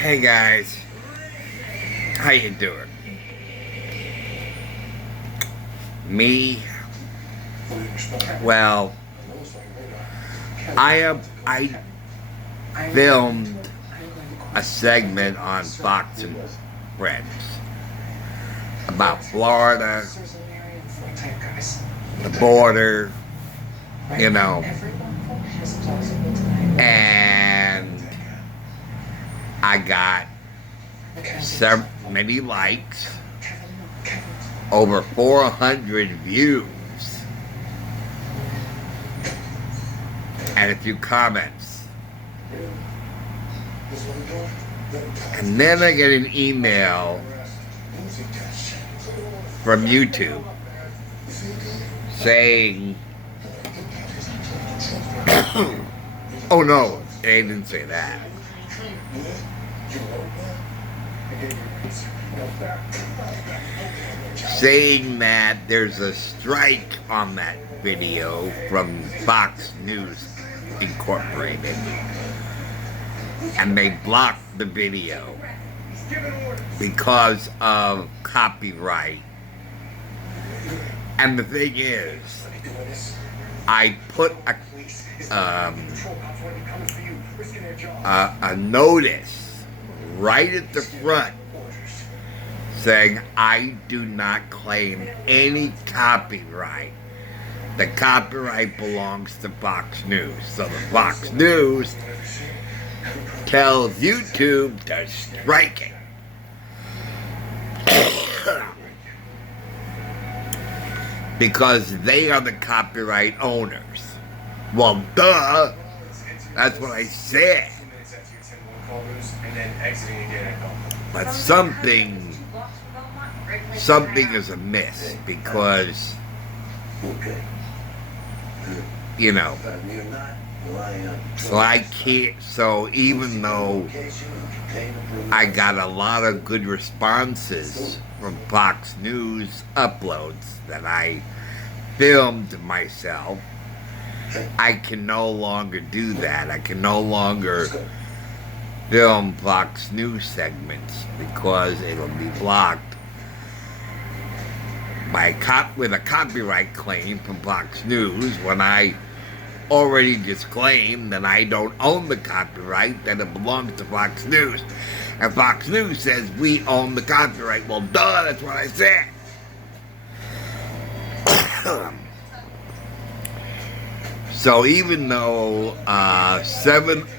Hey guys, how you doing? Me? Well, I filmed a segment on Fox and Friends about Florida, the border, and I got many likes, over 400 views, and a few comments. And then I get an email from YouTube saying, oh no, they didn't say that. Saying that there's a strike on that video from Fox News Incorporated, and they blocked the video because of copyright. And the thing is, I put a notice right at the front saying I do not claim any copyright. The copyright belongs to Fox News. So the Fox News tells YouTube to strike it. Because they are the copyright owners. Well, duh. That's what I said. But something is amiss because, so I can't, so even though I got a lot of good responses from Fox News uploads that I filmed myself, I can no longer do that. I can no longer film Fox News segments because it'll be blocked with a copyright claim from Fox News when I already disclaimed that I don't own the copyright, that it belongs to Fox News. And Fox News says we own the copyright. Well, duh, that's what I said. So even though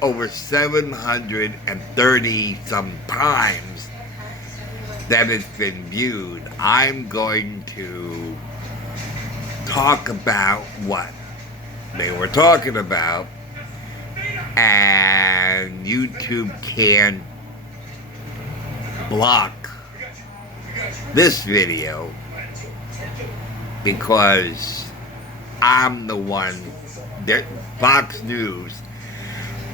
over 730 some times that it's been viewed, I'm going to talk about what they were talking about, and YouTube can block this video because I'm the one that Fox News,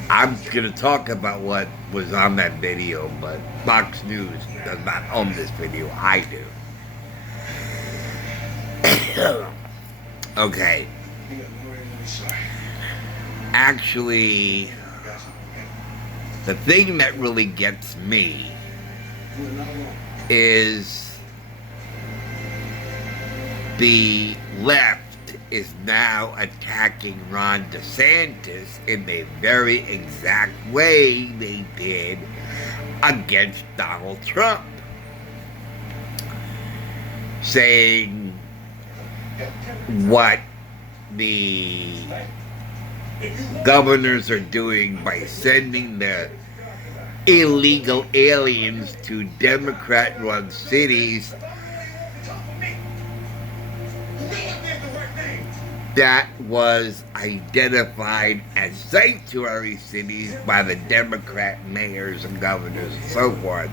I'm going to talk about what was on that video, but Fox News does not own this video. I do. Okay. Actually, the thing that really gets me is the left is now attacking Ron DeSantis in the very exact way they did against Donald Trump, saying what the governors are doing by sending the illegal aliens to Democrat-run cities that was identified as sanctuary cities by the Democrat mayors and governors and so forth.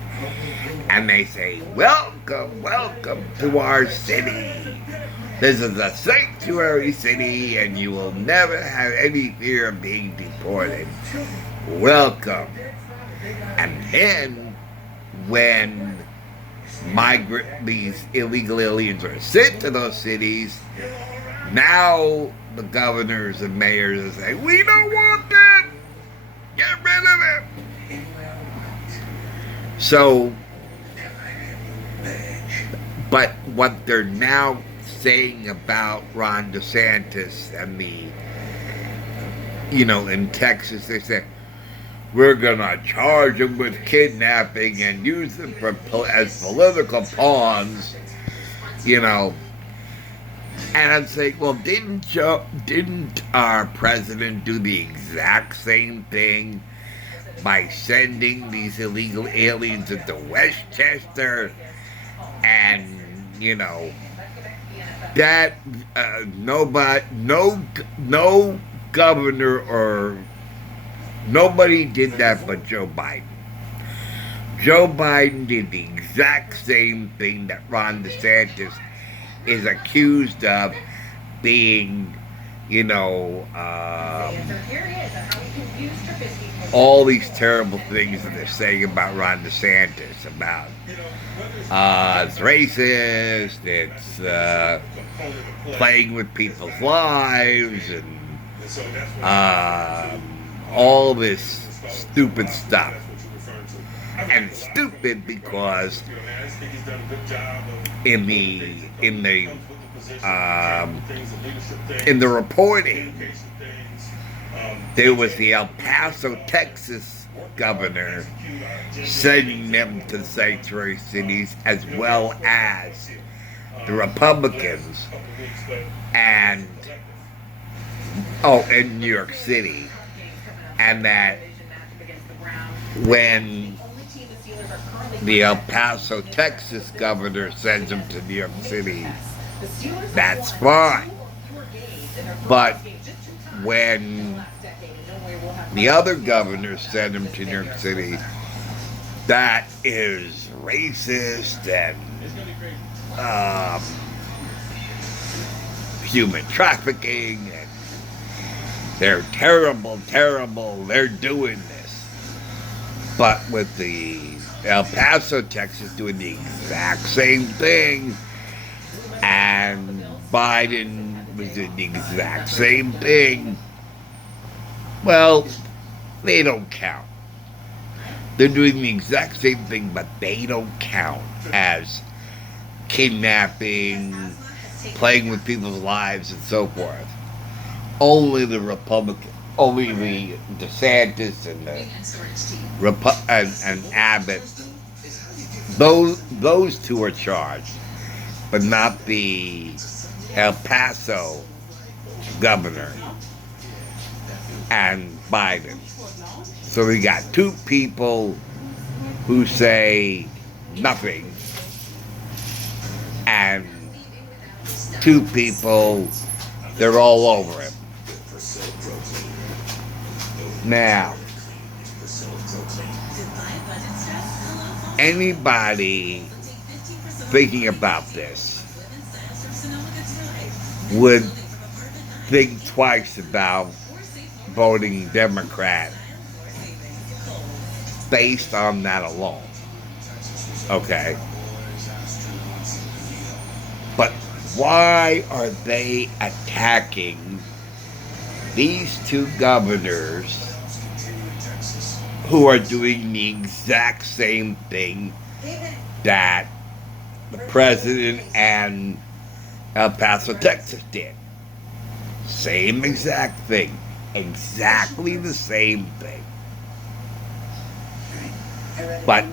And they say, welcome, welcome to our city. This is a sanctuary city and you will never have any fear of being deported. Welcome. And then when these illegal aliens are sent to those cities, now the governors and mayors are saying, we don't want them! Get rid of them! So, but what they're now saying about Ron DeSantis and in Texas, they say, we're going to charge them with kidnapping and use them as political pawns, And I'm saying, well, didn't our president do the exact same thing by sending these illegal aliens into Westchester? And, that no governor or nobody did that but Joe Biden. Joe Biden did the exact same thing that Ron DeSantis is accused of being, all these terrible things that they're saying about Ron DeSantis, about it's racist, it's playing with people's lives, and all this stupid stuff. And stupid because in the reporting, there was the El Paso, Texas governor sending them to sanctuary cities, as well as the Republicans and in New York City, and that when the El Paso, Texas governor sends them to New York City, that's fine. But when the other governors send them to New York City, that is racist and human trafficking, and they're terrible, they're doing this. But with the El Paso, Texas doing the exact same thing, and Biden was doing the exact same thing, well, they don't count. They're doing the exact same thing, but they don't count as kidnapping, playing with people's lives, and so forth. Only the Republican, only the DeSantis and and Abbott, those two are charged, but not the El Paso governor and Biden. So we got two people who say nothing, and two people, they're all over it. Now, anybody thinking about this would think twice about voting Democrat based on that alone. Okay? But why are they attacking these two governors who are doing the exact same thing that the president and El Paso, Texas did? Same exact thing. Exactly the same thing. But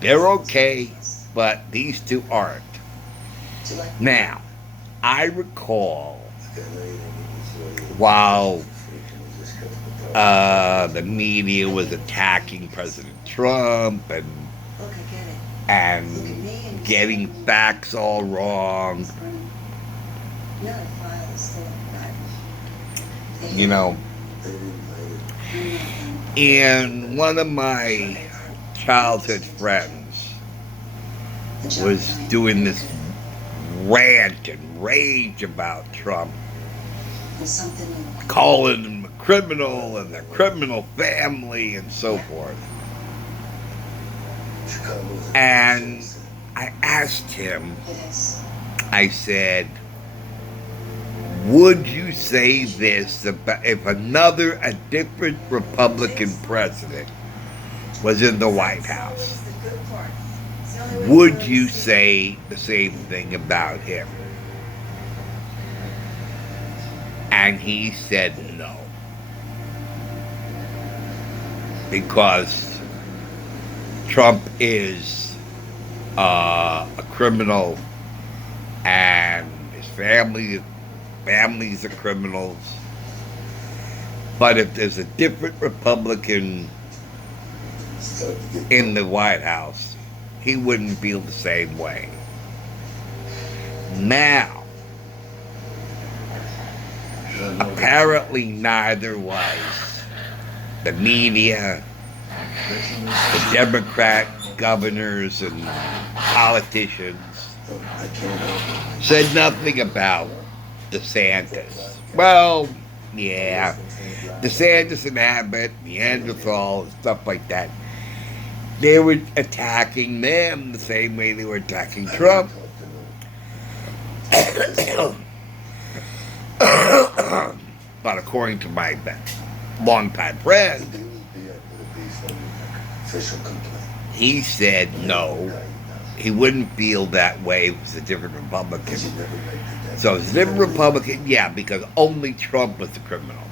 they're okay, but these two aren't. Now, I recall while the media was attacking President Trump and getting facts all wrong, and one of my childhood friends was doing this rant and rage about Trump, calling him a criminal and the criminal family and so forth. And I asked him, I said, would you say this about if a different Republican president was in the White House, would you say the same thing about him? And he said no. Because Trump is a criminal and his families are criminals. But if there's a different Republican in the White House, he wouldn't feel the same way. Now, apparently neither was the media, the Democrat governors and politicians. Said nothing about DeSantis. Well, yeah, DeSantis and Abbott, Neanderthal, and stuff like that. They were attacking them the same way they were attacking Trump. But according to my longtime friend, he said no, he wouldn't feel that way if it was a different Republican. So it's a different Republican, yeah, because only Trump was the criminal.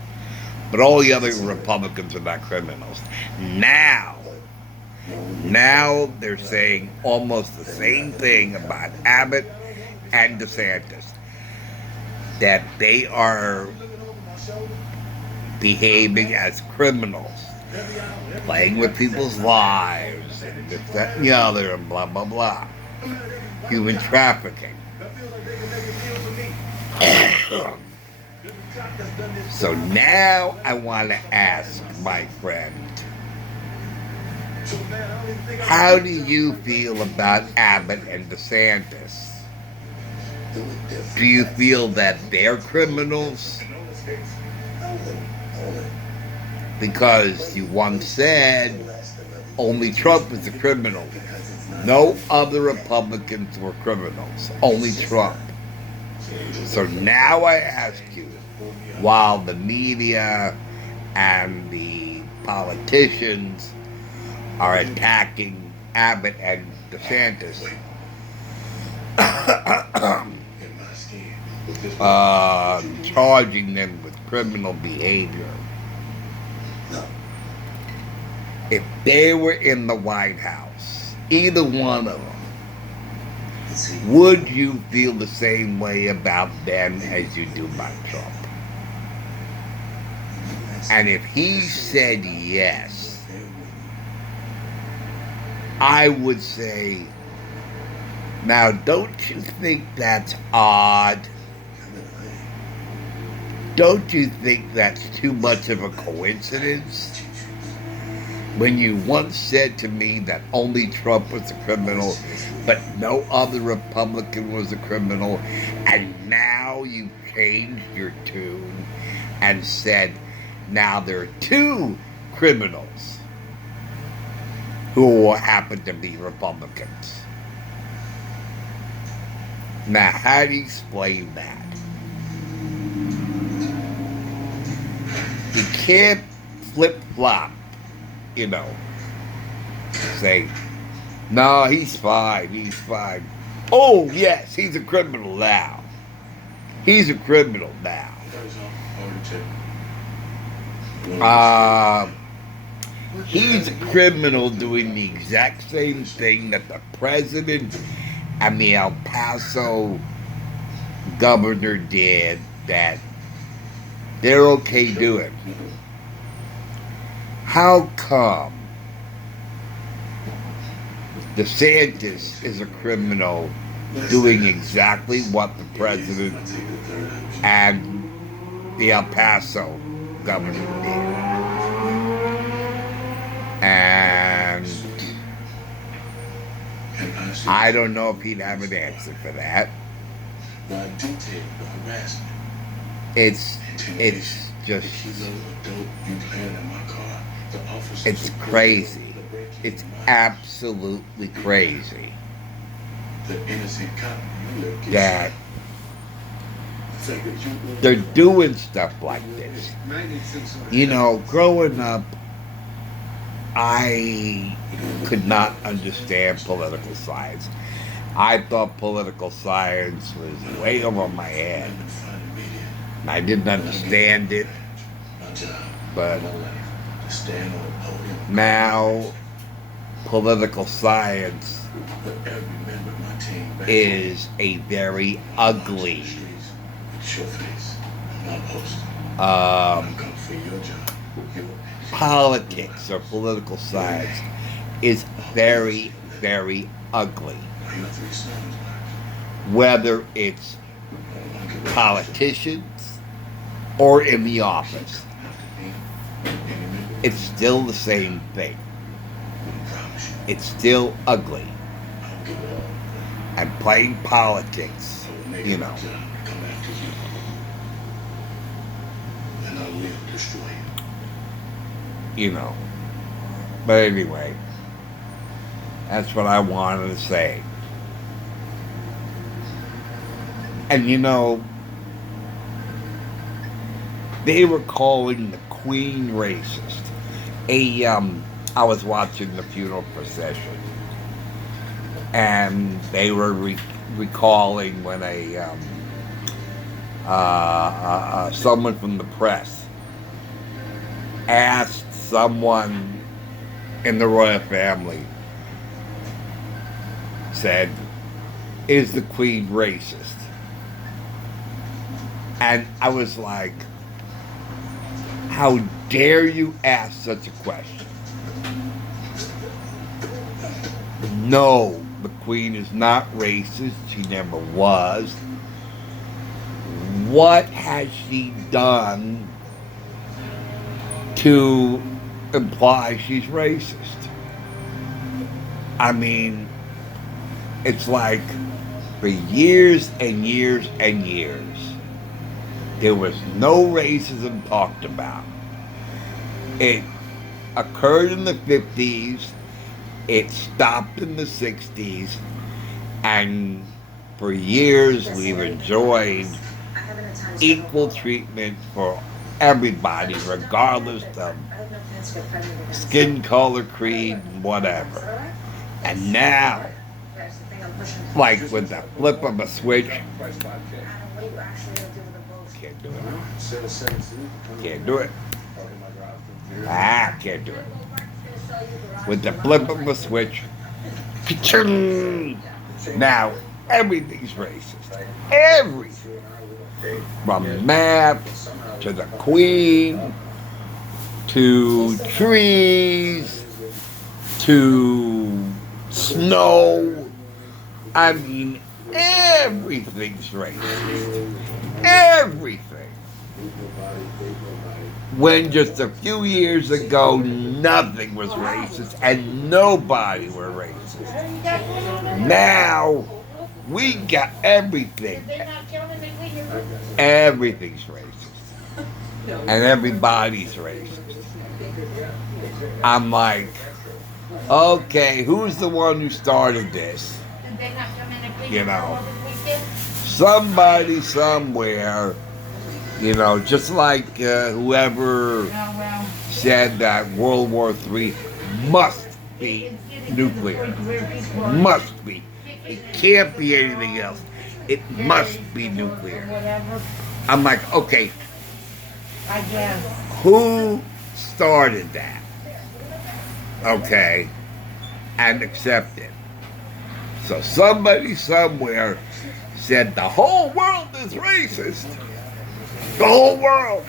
But all the other Republicans are not criminals. Now they're saying almost the same thing about Abbott and DeSantis. That they are behaving as criminals, playing with people's lives, and this, that, and the other, and blah, blah, blah. Human trafficking. So now I want to ask my friend, how do you feel about Abbott and DeSantis? Do you feel that they're criminals? Because you once said only Trump was a criminal. No other Republicans were criminals. Only Trump. So now I ask you, while the media and the politicians are attacking Abbott and DeSantis, charging them with criminal behavior, if they were in the White House, either one of them, would you feel the same way about them as you do about Trump? And if he said yes, I would say, now don't you think that's odd? Don't you think that's too much of a coincidence? When you once said to me that only Trump was a criminal, but no other Republican was a criminal, and now you changed your tune and said, now there are two criminals who happen to be Republicans. Now, how do you explain that? You can't flip-flop, say, no, he's fine. Oh, yes, he's a criminal now. He's a criminal now. He's a criminal doing the exact same thing that the president and the El Paso governor did that they're okay doing. How come DeSantis is a criminal doing exactly what the president and the El Paso governor did? And I don't know if he'd have an answer for that. It's just, it's crazy. It's absolutely crazy that they're doing stuff like this. Growing up, I could not understand political science. I thought political science was way over my head. I didn't understand it, but now political science is a very ugly politics or political science is very, very ugly. Whether it's politicians or in the office, it's still the same thing. It's still ugly. And playing politics, you know. You know. But anyway, that's what I wanted to say. And you know, they were calling the Queen racist. I was watching the funeral procession, and they were recalling when someone from the press asked someone in the royal family, said, "Is the Queen racist?" And I was like, how dare you ask such a question? No, the Queen is not racist. She never was. What has she done to imply she's racist? I mean, it's like for years and years and years, there was no racism talked about. It occurred in the 50s, it stopped in the 60s, and for years we've enjoyed equal treatment for everybody, regardless of skin color, creed, whatever. And now, like with the flip of a switch, can't do it. Can't do it. Can't do it. With the flip of a switch, ka-chung! Now everything's racist. Everything. From math to the Queen to trees to snow. I mean, everything's racist. Everything. When just a few years ago, nothing was racist and nobody were racist. Now, we got everything. Everything's racist. And everybody's racist. I'm like, okay, who's the one who started this? You know, somebody somewhere, you know, just like whoever said that World War III must be nuclear. Must be. It can't be anything else. It must be nuclear. I'm like, okay, who started that? Okay, and accepted. So somebody somewhere said the whole world is racist. The whole world.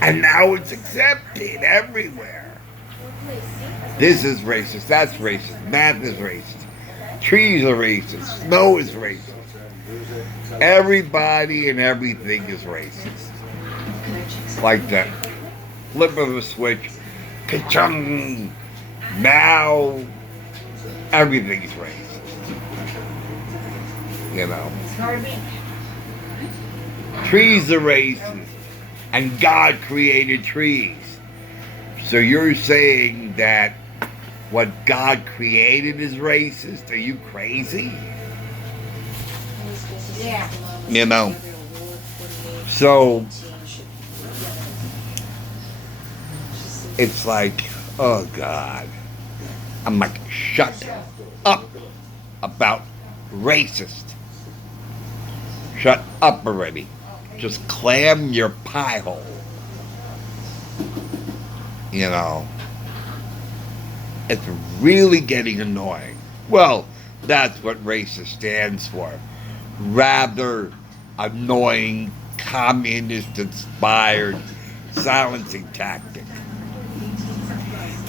And now it's accepted everywhere. This is racist, that's racist, math is racist, trees are racist, snow is racist. Everybody and everything is racist. Like that flip of a switch, ka-chung! Now everything's racist. You know. Trees are racist, and God created trees. So you're saying that what God created is racist? Are you crazy? Yeah. You know. So It's like, oh God. I'm like, shut up about racist. Shut up already. Just clam your pie hole. You know, it's really getting annoying. Well, that's what racist stands for. Rather annoying, communist-inspired silencing tactic.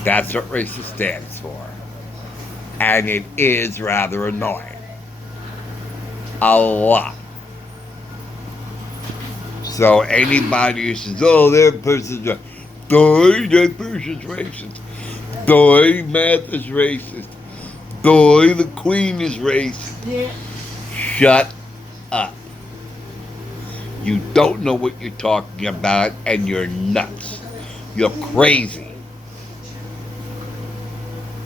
That's what racist stands for. And it is rather annoying. A lot. So anybody who says, oh, that person's racist. Boy, that person's racist. Boy, Math is racist. Boy, the Queen is racist. Shut up. You don't know what you're talking about, and you're nuts. You're crazy.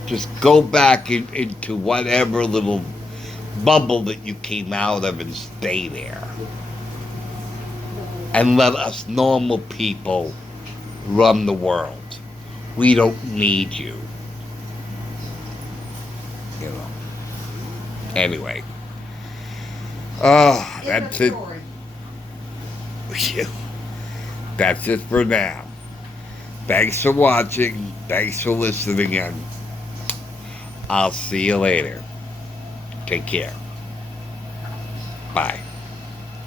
Just go back into whatever little bubble that you came out of and stay there. And let us normal people run the world. We don't need you. You know. Anyway. Oh, that's it. That's it for now. Thanks for watching. Thanks for listening, and I'll see you later. Take care. Bye.